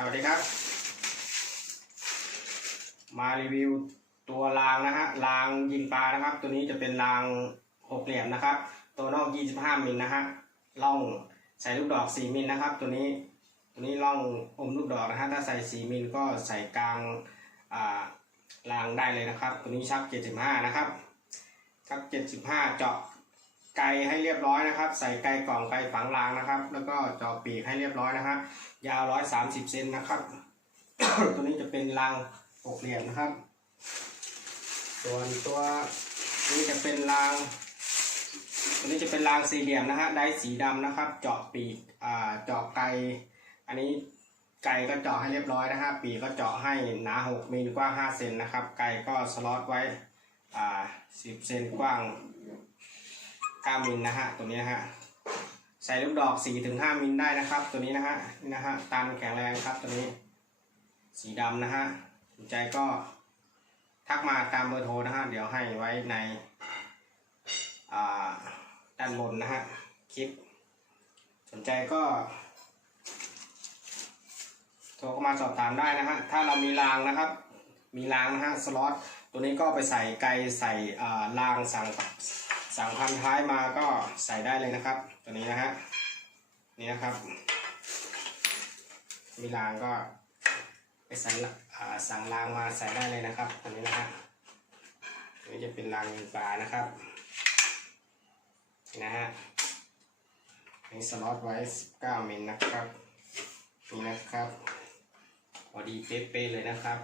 สวัสดีครับ มารีวิวตัวรางนะฮะรางยิงปลานะครับ ตัวนี้จะเป็นรางหกเหลี่ยมนะครับ ตัวนอก 25มิลนะฮะล่องใส่ลูกดอก 4มิลนะครับ ตัวนี้ตัวนี้ล่องอมลูกดอกนะฮะถ้าใส่ 4มิลก็ใส่กลางรางได้เลยนะครับ ตัวนี้ชัก 75 นะครับชัก 75 เจาะ ไกให้เรียบร้อยนะครับ ใส่ไกกล่องไกฝังรางนะครับ แล้วก็เจาะปีกให้เรียบร้อยนะฮะยาว130เซนนะครับ ตัวนี้จะเป็นรางหกเหลี่ยมนะครับ ส่วนตัวนี้จะเป็นรางตัวนี้จะเป็นรางสี่เหลี่ยมนะฮะได้สีดำนะครับ เจาะปีกอ่าเจาะไกอันนี้ไกลก็เจาะให้เรียบร้อยนะฮะปีกก็เจาะให้หนาหกมิลกว้างห้าเซนนะครับ ไกลก็สล็อตไว้อ่าสิบเซนกว้าง เก้ามิลนะฮะตัวนี้นะฮะใส่ลูกดอก4ถึง5มิลได้นะครับ ตัวนี้นะฮะนี่นะฮะตันแข็งแรงครับตัวนี้ สีดำนะฮะสนใจก็ทักมาตามเบอร์โทรนะฮะเดี๋ยวให้ไว้ในด้านบนนะฮะคลิป สนใจก็โทรเข้ามาสอบถามได้นะฮะถ้าเรามีรางนะครับ มีรางนะฮะสล็อตตัวนี้ก็ไปใส่ไกลใส่รางสั่ง สั่งพันท้ายมาก็ใส่ได้เลยนะครับ ตัวนี้นะฮะนี่นะครับ มีรางก็ไปส่ละอ่าสั่งรางมาใส่ได้เลยนะครับตัวนี้นะฮะอันนี้จะเป็นรางยิงปลานะครับนี่นะฮะนี่สล็อตไว้ 19 มิลนะครับนี่นะครับพอดีเป๊ะๆเลยนะครับ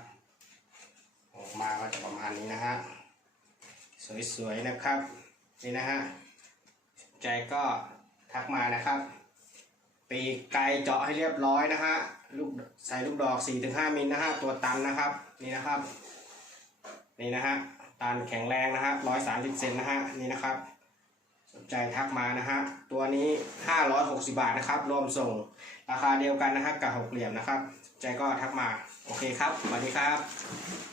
ออกมาก็จะประมาณนี้นะฮะสวยๆนะครับ นี่นะฮะใจก็ทักมานะครับ ปีกไกลเจาะให้เรียบร้อยนะฮะลูกใส่ลูกดอก 4-5มิลนะฮะตัวตันนะครับนี่นะครับ นี่นะฮะตันแข็งแรงนะฮะ130เซนนะฮะนี่นะครับสนใจทักมานะฮะตัวนี้ 560 บาทนะครับ รวมส่งราคาเดียวกันนะฮะกับหกเหลี่ยมนะครับ ใจก็ทักมา โอเคครับสวัสดีครับ